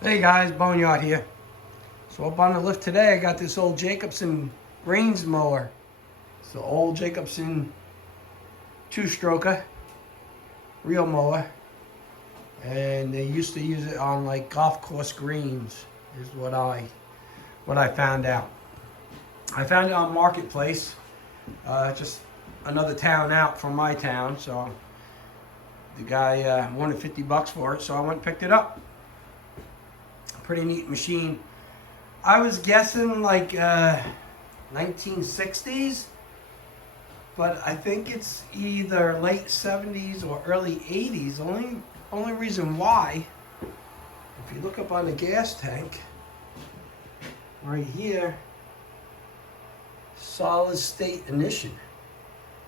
Hey guys, Boneyard here. So up on the lift today, I got this old Jacobsen greens mower. It's the old Jacobsen two-stroker, real mower. And they used to use it on like golf course greens, is what I found out. I found it on Marketplace, just another town out from my town. So the guy wanted $50 for it, so I went and picked it up. Pretty neat machine. I was guessing like 1960s, but I think it's either late 70s or early 80s. Only reason why, if you look up on the gas tank, right here, solid state ignition.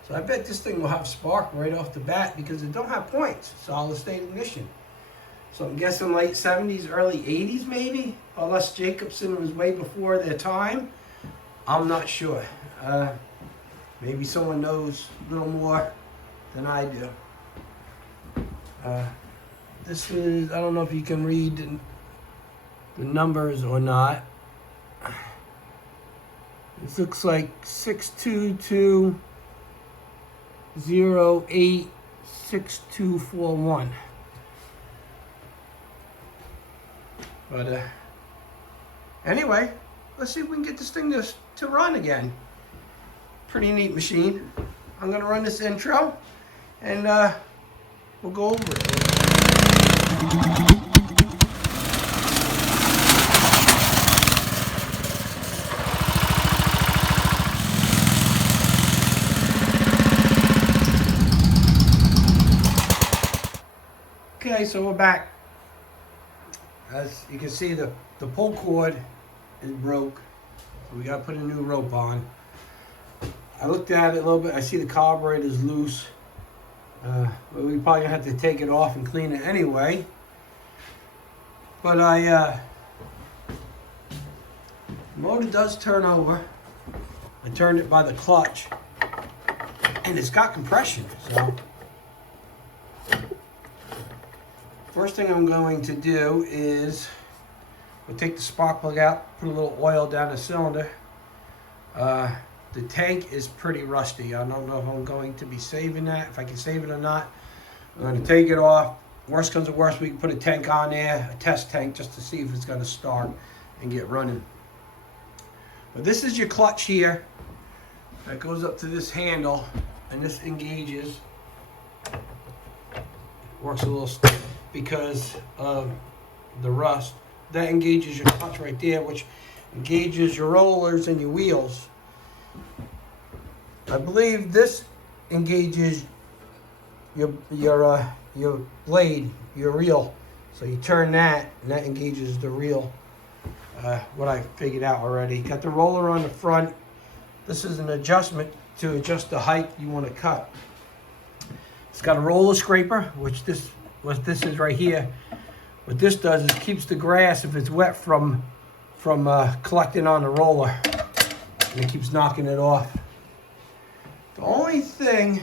So I bet this thing will have spark right off the bat because it don't have points, solid state ignition. So I'm guessing late 70s, early 80s maybe, unless Jacobsen was way before their time. I'm not sure. Maybe someone knows a little more than I do. This is, I don't know if you can read the numbers or not. This looks like 622086241. But anyway, let's see if we can get this thing to run again. Pretty neat machine. I'm going to run this intro and we'll go over it. Okay, so we're back. As you can see, the pull cord is broke, so we got to put a new rope on. I looked at it a little bit. I see the carburetor is loose, but we probably have to take it off and clean it anyway. But the motor does turn over. I turned it by the clutch, and it's got compression. So first thing I'm going to do is we'll take the spark plug out, put a little oil down the cylinder. The tank is pretty rusty. I don't know if I'm going to be saving that, if I can save it or not. I'm going to take it off. Worst comes to worst, we can put a tank on there, a test tank, just to see if it's going to start and get running. But this is your clutch here. That goes up to this handle, and this engages. Works a little stiff because of the rust. That engages your clutch right there, which engages your rollers and your wheels. I believe this engages your blade, your reel. So you turn that, and that engages the reel. What I figured out already. Got the roller on the front. This is an adjustment to adjust the height you want to cut. It's got a roller scraper, which this is right here. What this does is keeps the grass, if it's wet, from collecting on the roller, and it keeps knocking it off. The only thing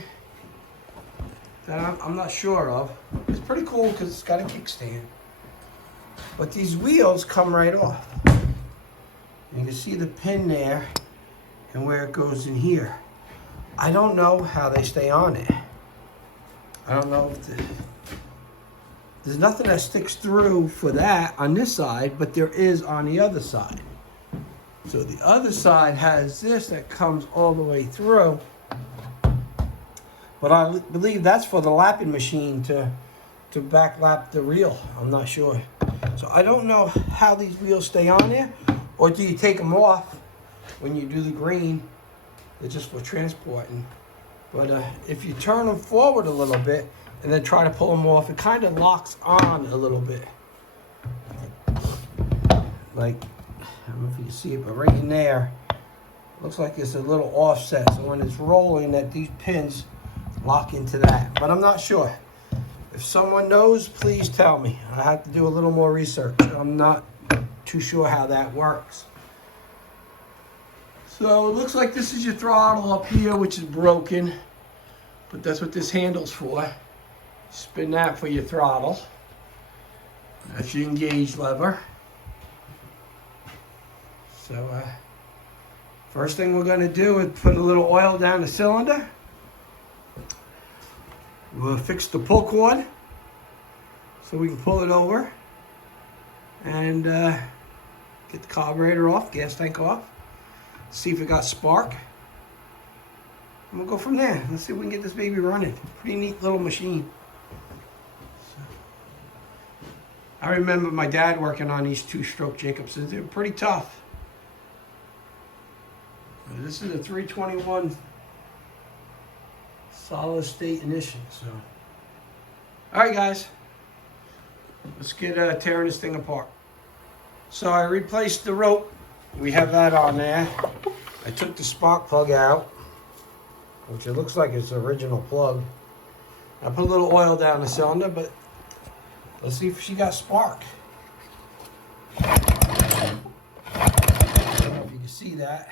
that I'm not sure of, it's pretty cool because it's got a kickstand, but these wheels come right off. You can see the pin there and where it goes in here. I don't know how they stay on it. I don't know if there's nothing that sticks through for that on this side, but there is on the other side. So the other side has this that comes all the way through. But I believe that's for the lapping machine to back lap the reel. I'm not sure. So I don't know how these wheels stay on there, or do you take them off when you do the green? They're just for transporting. But if you turn them forward a little bit and then try to pull them off, it kind of locks on a little bit. Like, I don't know if you can see it, but right in there, looks like it's a little offset. So when it's rolling, that these pins lock into that. But I'm not sure. If someone knows, please tell me. I have to do a little more research. I'm not too sure how that works. So it looks like this is your throttle up here, which is broken, but that's what this handle's for. Spin that for your throttle. That's your engage lever. So first thing we're going to do is put a little oil down the cylinder. We'll fix the pull cord so we can pull it over and get the carburetor off, gas tank off, see if it got spark. And we'll go from there. Let's see if we can get this baby running. Pretty neat little machine. So, I remember my dad working on these 2-stroke Jacobsens. They were pretty tough. This is a 321 solid state ignition. So, all right, guys, let's get tearing this thing apart. So I replaced the rope. We have that on there. I took the spark plug out, which it looks like it's the original plug. I put a little oil down the cylinder, but let's see if she got spark. I don't know if you can see that.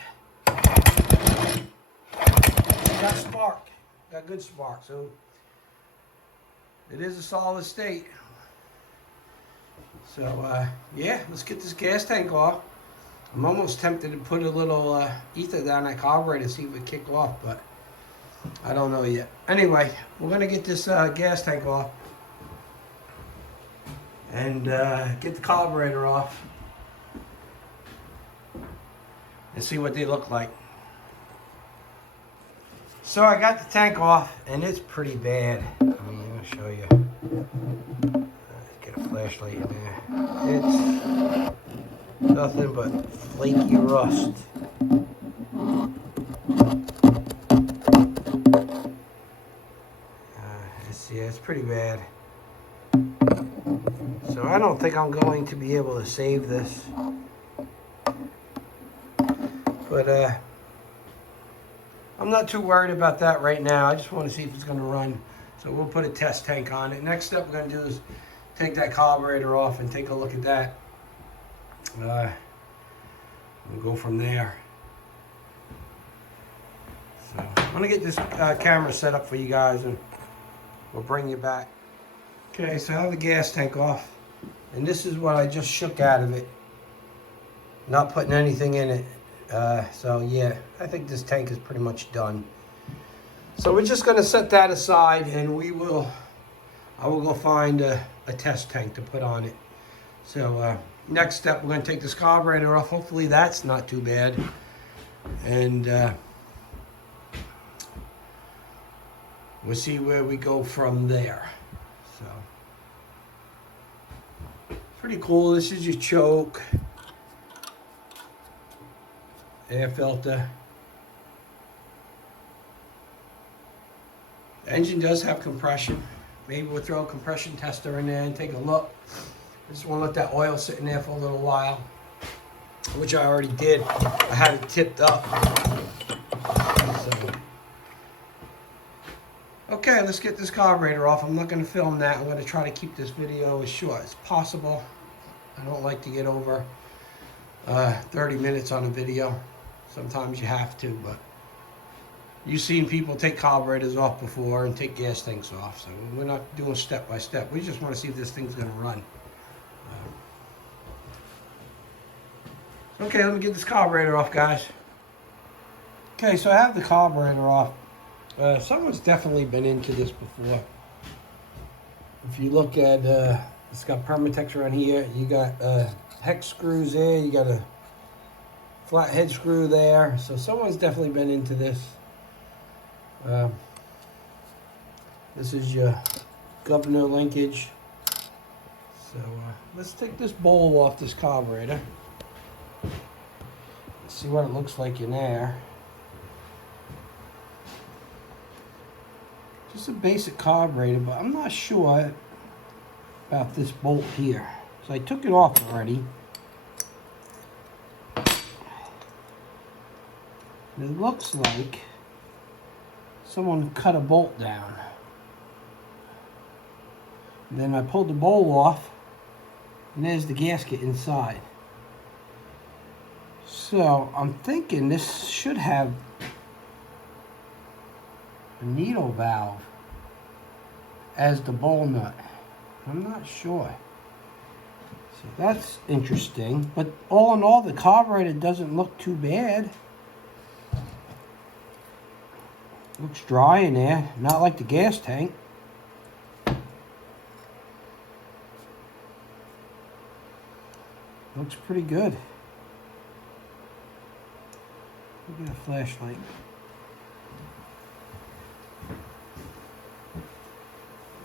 She got spark. Got good spark. So it is a solid state. So yeah, let's get this gas tank off. I'm almost tempted to put a little ether down that carburetor and see if it kick off, but I don't know yet. Anyway, we're gonna get this gas tank off and get the carburetor off and see what they look like. So I got the tank off and it's pretty bad. I'm gonna show you. Get a flashlight in there. It's nothing but flaky rust. It's pretty bad. So I don't think I'm going to be able to save this. But I'm not too worried about that right now. I just want to see if it's going to run. So we'll put a test tank on it. Next step we're going to do is take that carburetor off and take a look at that. We'll go from there. So I'm going to get this camera set up for you guys and we'll bring you back. Okay, so I have the gas tank off. And this is what I just shook out of it. Not putting anything in it. So yeah, I think this tank is pretty much done. So we're just going to set that aside and I will go find a test tank to put on it. So next step, we're going to take this carburetor off. Hopefully that's not too bad. And we'll see where we go from there. So pretty cool. This is your choke. Air filter. The engine does have compression. Maybe we'll throw a compression tester in there and take a look. I just want to let that oil sit in there for a little while, which I already did. I had it tipped up. So. Okay, let's get this carburetor off. I'm not going to film that. I'm going to try to keep this video as short as possible. I don't like to get over 30 minutes on a video. Sometimes you have to, but you've seen people take carburetors off before and take gas tanks off, so we're not doing step by step. We just want to see if this thing's going to run. Okay, let me get this carburetor off, guys. Okay, so I have the carburetor off. Someone's definitely been into this before. If you look at, it's got Permatex around here. You got hex screws there. You got a flat head screw there. So someone's definitely been into this. This is your governor linkage. So let's take this bowl off this carburetor. Let's see what it looks like in there. Just a basic carburetor, but I'm not sure about this bolt here. So I took it off already. And it looks like someone cut a bolt down. And then I pulled the bowl off, and there's the gasket inside. So I'm thinking this should have a needle valve as the bowl nut. I'm not sure. So that's interesting. But all in all, the carburetor doesn't look too bad. Looks dry in there, not like the gas tank. Looks pretty good. Look at a flashlight.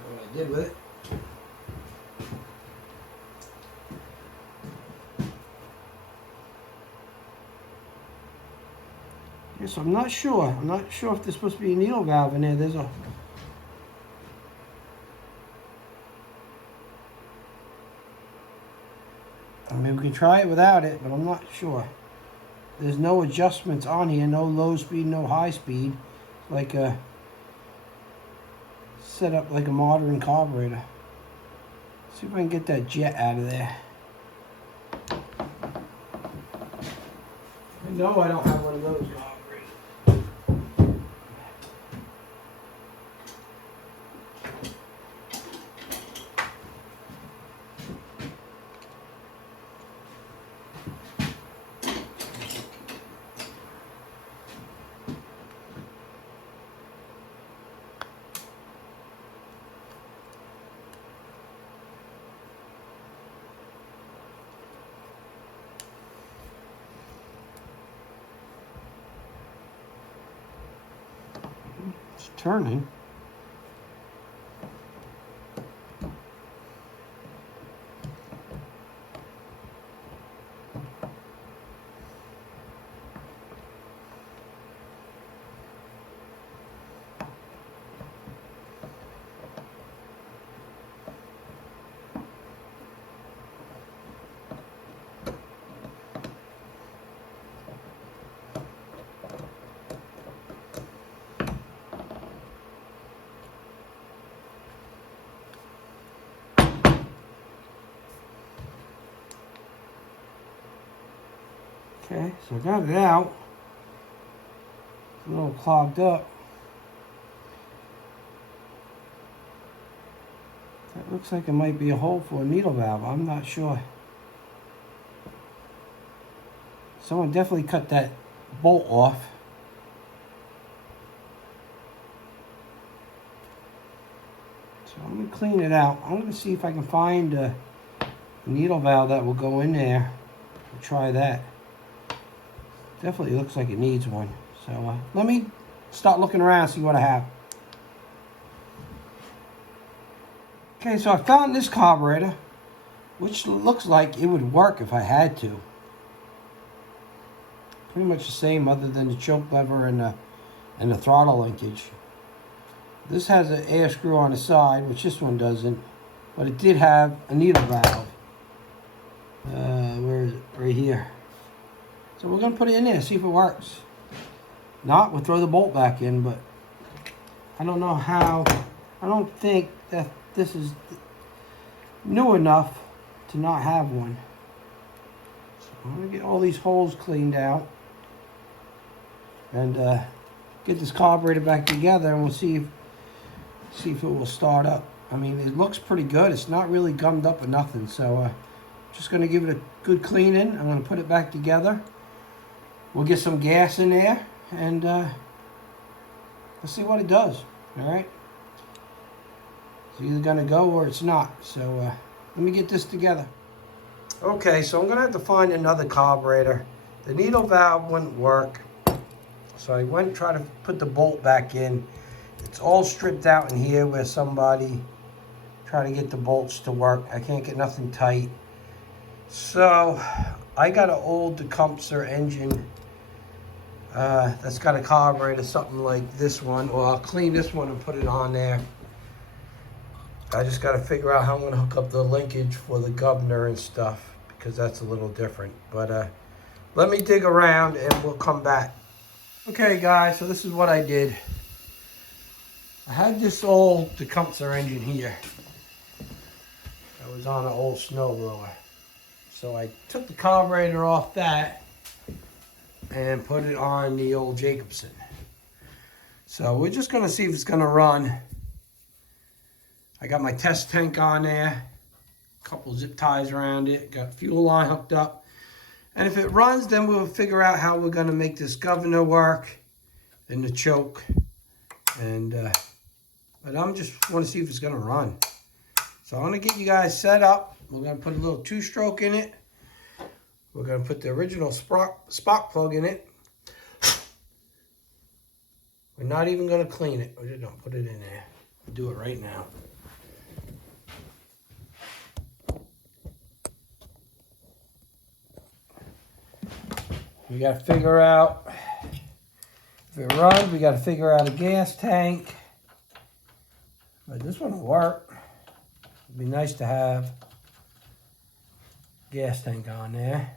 What I did with it. Yes, I'm not sure. I'm not sure if there's supposed to be a needle valve in there. There's a... I mean, we can try it without it, but I'm not sure. There's no adjustments on here. No low speed, no high speed. Like a... set up like a modern carburetor. See if I can get that jet out of there. No, I don't have one of those carburetors. It's turning. Okay, so I got it out. It's a little clogged up. That looks like it might be a hole for a needle valve. I'm not sure. Someone definitely cut that bolt off. So I'm going to clean it out. I'm going to see if I can find a needle valve that will go in there. We'll try that. Definitely looks like it needs one. So let me start looking around and see what I have. Okay, so I found this carburetor, which looks like it would work if I had to. Pretty much the same other than the choke lever and the throttle linkage. This has an air screw on the side, which this one doesn't, but it did have a needle valve. Where is it? Right here. So we're going to put it in there, see if it works. Not, we'll throw the bolt back in, but I don't know how. I don't think that this is new enough to not have one. So I'm going to get all these holes cleaned out and get this carburetor back together, and we'll see if it will start up. I mean, it looks pretty good. It's not really gummed up or nothing, so just going to give it a good cleaning. I'm going to put it back together. We'll get some gas in there, and let's see what it does. All right? It's either going to go or it's not. So let me get this together. Okay, so I'm going to have to find another carburetor. The needle valve wouldn't work, so I went and tried to put the bolt back in. It's all stripped out in here where somebody tried to get the bolts to work. I can't get nothing tight. So I got an old Jacobsen engine that's got a carburetor, something like this one, or I'll clean this one and put it on there. I just got to figure out how I'm going to hook up the linkage for the governor and stuff, because that's a little different. But let me dig around and we'll come back. Okay guys, so this is what I did. I had this old Jacobsen engine here. I was on an old snowblower. So I took the carburetor off that and put it on the old Jacobsen. So we're just going to see if it's going to run. I got my test tank on there. a couple zip ties around it, got fuel line hooked up. And if it runs, then we'll figure out how we're going to make this governor work and the choke. And but I'm just want to see if it's going to run. So I'm going to get you guys set up. We're going to put a little 2-stroke in it. We're going to put the original spark plug in it. We're not even going to clean it. We're just going to put it in there. We'll do it right now. We got to figure out, if it runs, we got to figure out a gas tank. But this one will work. It'd be nice to have a gas tank on there.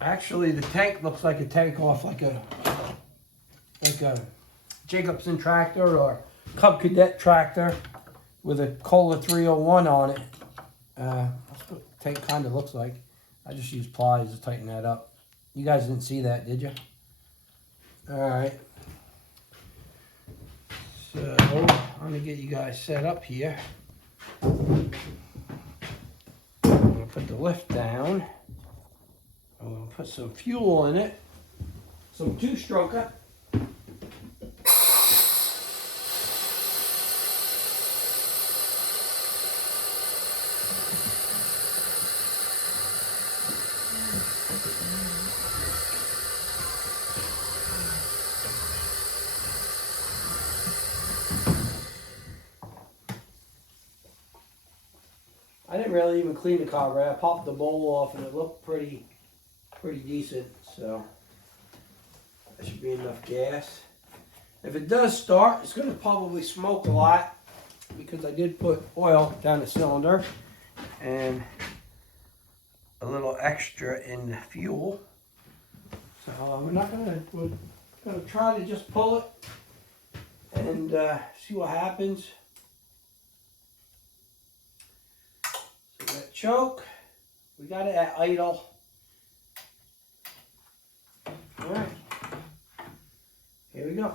Actually, the tank looks like a tank off like a Jacobsen tractor or Cub Cadet tractor with a Cola 301 on it. That's what the tank kind of looks like. I just used pliers to tighten that up. You guys didn't see that, did you? Alright. So, I'm going to get you guys set up here. I'm going to put the lift down. I'm going to put some fuel in it. Some 2-stroker. I didn't really even clean the carburetor. I popped the bowl off and it looked pretty decent, so that should be enough gas. If it does start, it's going to probably smoke a lot because I did put oil down the cylinder and a little extra in the fuel. So we're going to try to just pull it and see what happens. So that choke, we got it at idle. All right, here we go.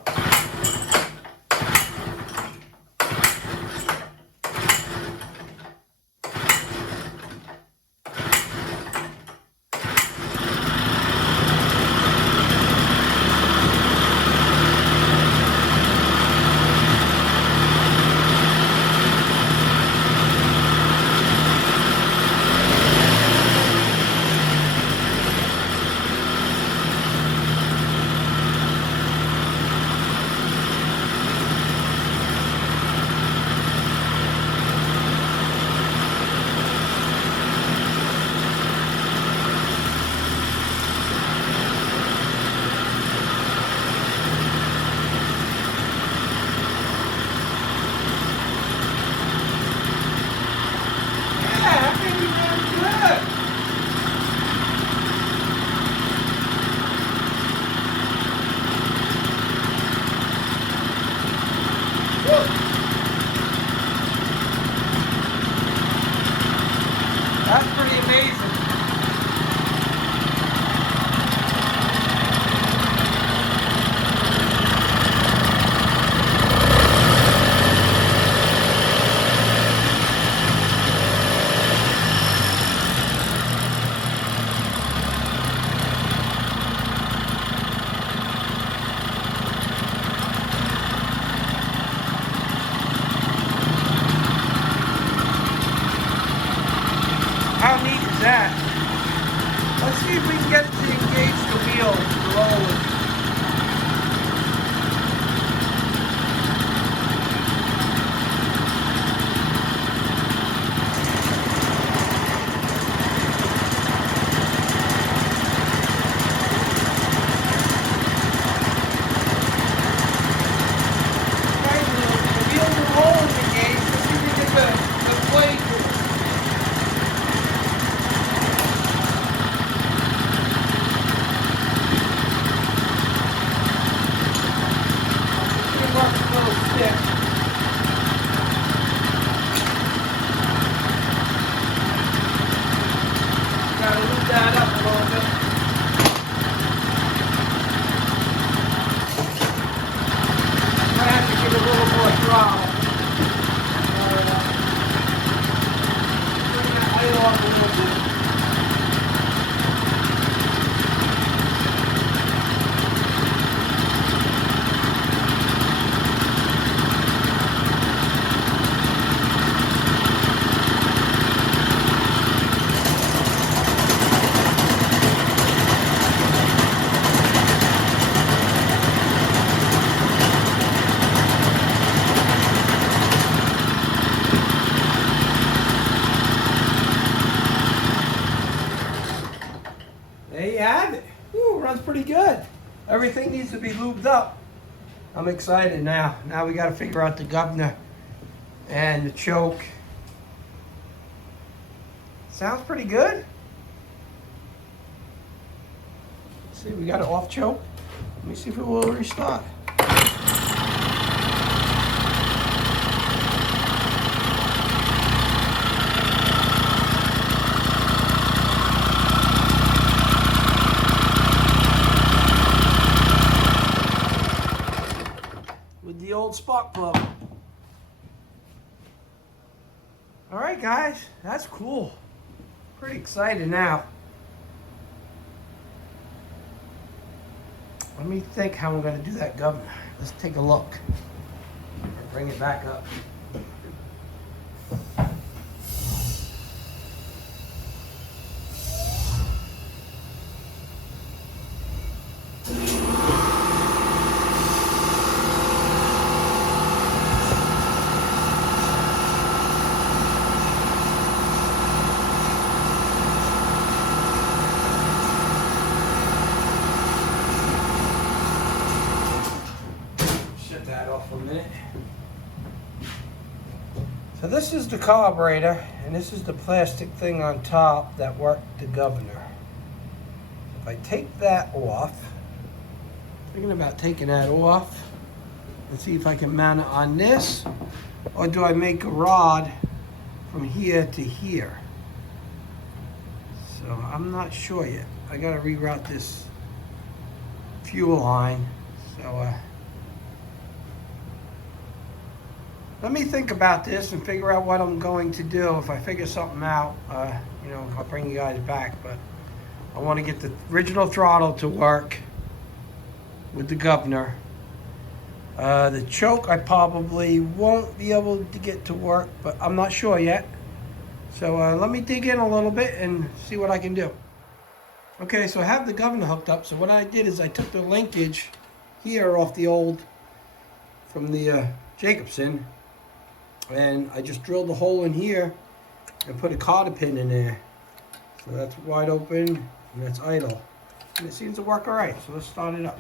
pretty good. Everything needs to be lubed up. I'm excited now. Now we got to figure out the governor and the choke. Sounds pretty good. See, we got it off choke. Let me see if it will restart. With the old spark plug. All right, guys, that's cool. Pretty excited now. Let me think how I'm going to do that governor. Let's take a look. Bring it back up. That off a minute. So this is the carburetor, and this is the plastic thing on top that worked the governor. If I take that off, thinking about taking that off, and see if I can mount it on this, or do I make a rod from here to here? So I'm not sure yet. I gotta reroute this fuel line. So let me think about this and figure out what I'm going to do. If I figure something out, you know, I'll bring you guys back. But I want to get the original throttle to work with the governor. The choke I probably won't be able to get to work, but I'm not sure yet. So let me dig in a little bit and see what I can do. Okay, so I have the governor hooked up. So what I did is I took the linkage here off the old, from the Jacobsen, and I just drilled a hole in here and put a cotter pin in there. So that's wide open and that's idle. And it seems to work all right, so let's start it up.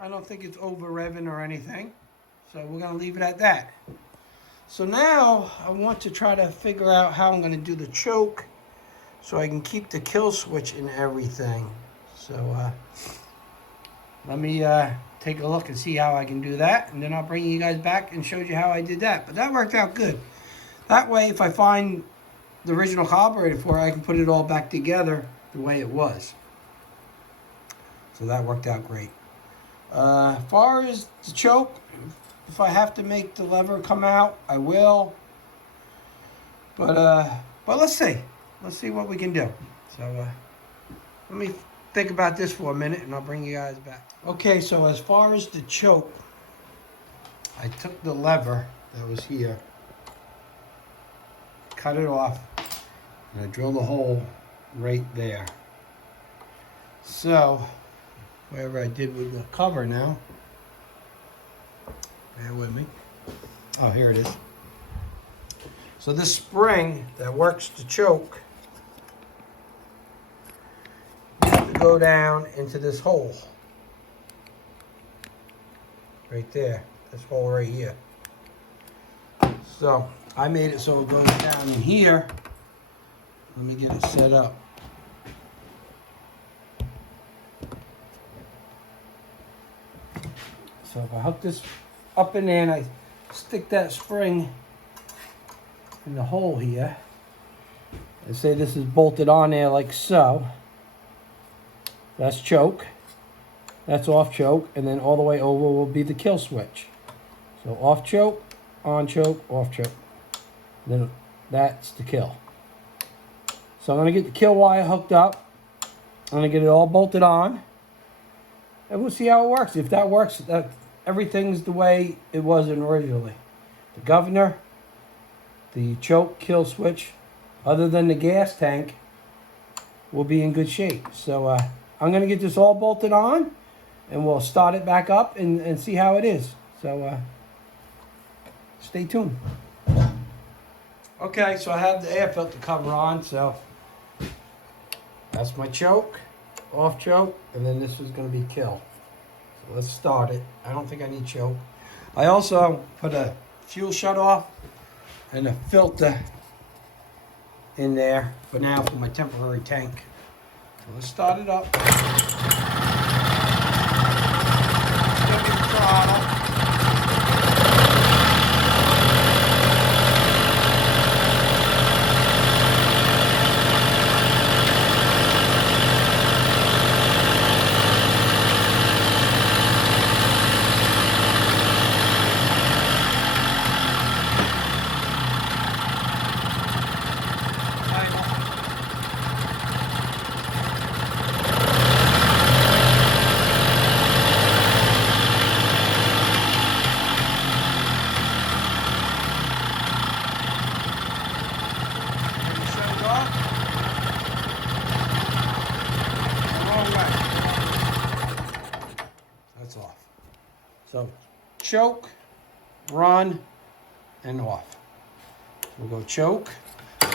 I don't think it's over revving or anything, so we're going to leave it at that. So now I want to try to figure out how I'm going to do the choke so I can keep the kill switch and everything. So let me take a look and see how I can do that, and then I'll bring you guys back and show you how I did that. But that worked out good. That way, if I find the original carburetor for it, I can put it all back together the way it was. So that worked out great. As far as the choke, if I have to make the lever come out, I will. But let's see. Let's see what we can do. So let me think about this for a minute, and I'll bring you guys back. Okay, so as far as the choke, I took the lever that was here, cut it off, and I drilled a hole right there. So whatever I did with the cover now, bear with me. Oh, here it is. So this spring that works the choke needs to go down into this hole. Right there. This hole right here. So I made it so it goes down in here. Let me get it set up. So if I hook this up in there and I stick that spring in the hole here, and say this is bolted on there like so, that's choke, that's off choke, and then all the way over will be the kill switch. So off choke, on choke, off choke. Then that's the kill. So I'm going to get the kill wire hooked up. I'm going to get it all bolted on. and we'll see how it works. If that works, that everything's the way it was originally. The governor, the choke kill switch, other than the gas tank, will be in good shape. So I'm going to get this all bolted on, and we'll start it back up and see how it is. So stay tuned. Okay, so I have the air filter cover on, so that's my choke, off choke, and then this is going to be kill. So let's start it. I don't think I need choke. I also put a fuel shut off and a filter in there for now for my temporary tank. So let's start it up. Give me the throttle. That's off. So choke, run, and off. We'll go choke, run,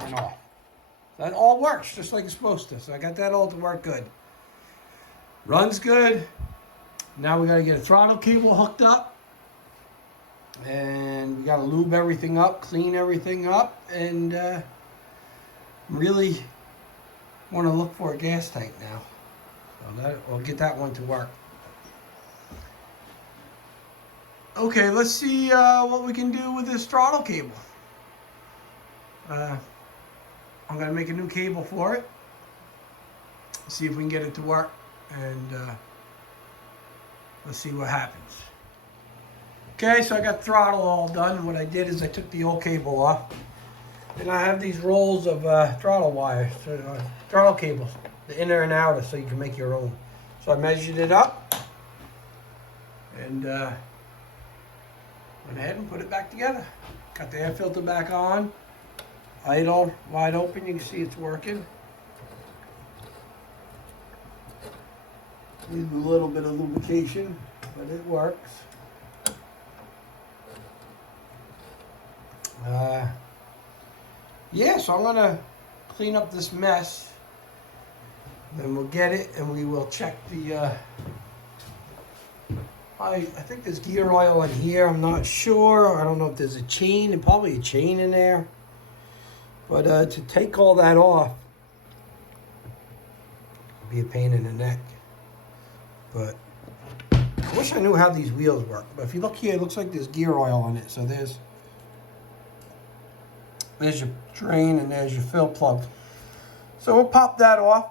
and off. That all works just like it's supposed to. So I got that all to work good. Runs good. Now we got to get a throttle cable hooked up. And we got to lube everything up, clean everything up, and really want to look for a gas tank now. So we'll get that one to work. Okay, let's see what we can do with this throttle cable. I'm going to make a new cable for it. See if we can get it to work, and let's see what happens. Okay, so I got throttle all done. What I did is I took the old cable off, and I have these rolls of throttle wires, throttle cables, the inner and outer, so you can make your own. So I measured it up, and went ahead and put it back together. Got the air filter back on, idle, wide open. You can see it's working. Needs a little bit of lubrication, but it works. Yeah, so I'm gonna clean up this mess, then we'll get it and we will check the I think there's gear oil in here. I'm not sure. I don't know if there's a chain, and probably a chain in there, but to take all that off would be a pain in the neck. But I wish I knew how these wheels work. But if you look here, it looks like there's gear oil on it. So there's your drain and there's your fill plug. So we'll pop that off.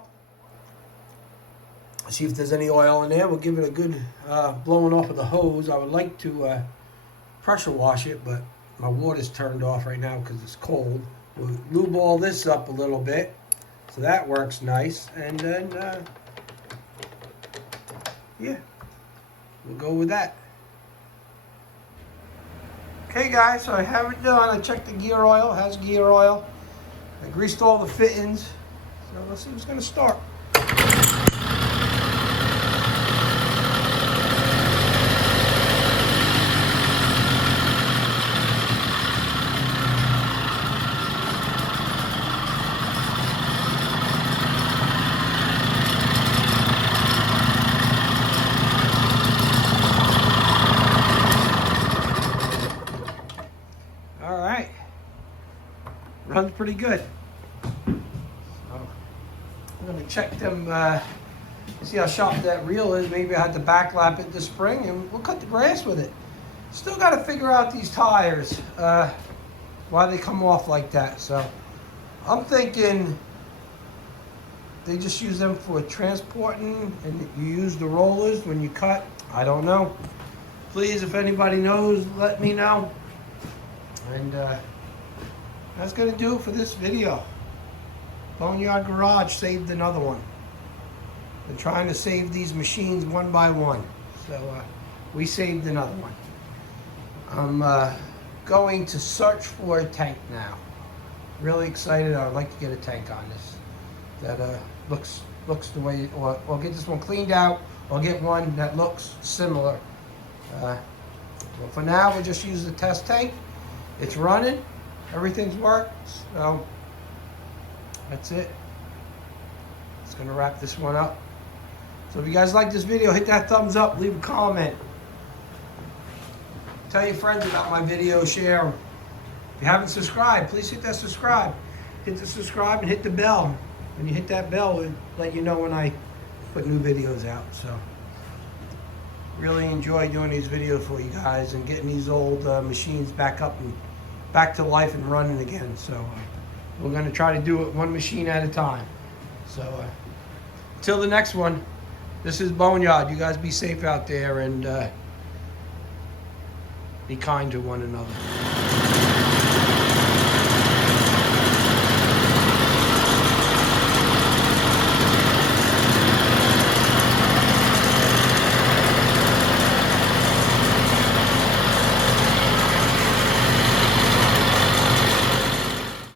See if there's any oil in there. We'll give it a good blowing off of the hose. I would like to pressure wash it, but my water's turned off right now because it's cold. We'll lube all this up a little bit, so that works nice. And then, yeah, we'll go with that. Okay guys, so I have it done. I checked the gear oil, it has gear oil. I greased all the fittings. So let's see what's gonna start. Runs pretty good. So I'm going to check them, see how sharp that reel is. Maybe I had to backlap it this spring, and we'll cut the grass with it. Still got to figure out these tires, why they come off like that. So I'm thinking they just use them for transporting, and you use the rollers when you cut. I don't know. Please, if anybody knows, let me know. And that's going to do it for this video. Boneyard Garage saved another one. Been trying to save these machines one by one. So we saved another one. I'm going to search for a tank now. Really excited. I'd like to get a tank on this. That looks the way, or get this one cleaned out, or get one that looks similar. Well, for now, we'll just use the test tank. It's running. Everything's worked. So that's it. It's gonna wrap this one up. So if you guys like this video, hit that thumbs up, leave a comment. Tell your friends about my video, share them. If you haven't subscribed, please hit that subscribe. Hit the subscribe and hit the bell. When you hit that bell, it'll let you know when I put new videos out. So really enjoy doing these videos for you guys and getting these old machines back up and back to life and running again. So we're going to try to do it one machine at a time. So till the next one, this is Boneyard. You guys be safe out there and be kind to one another.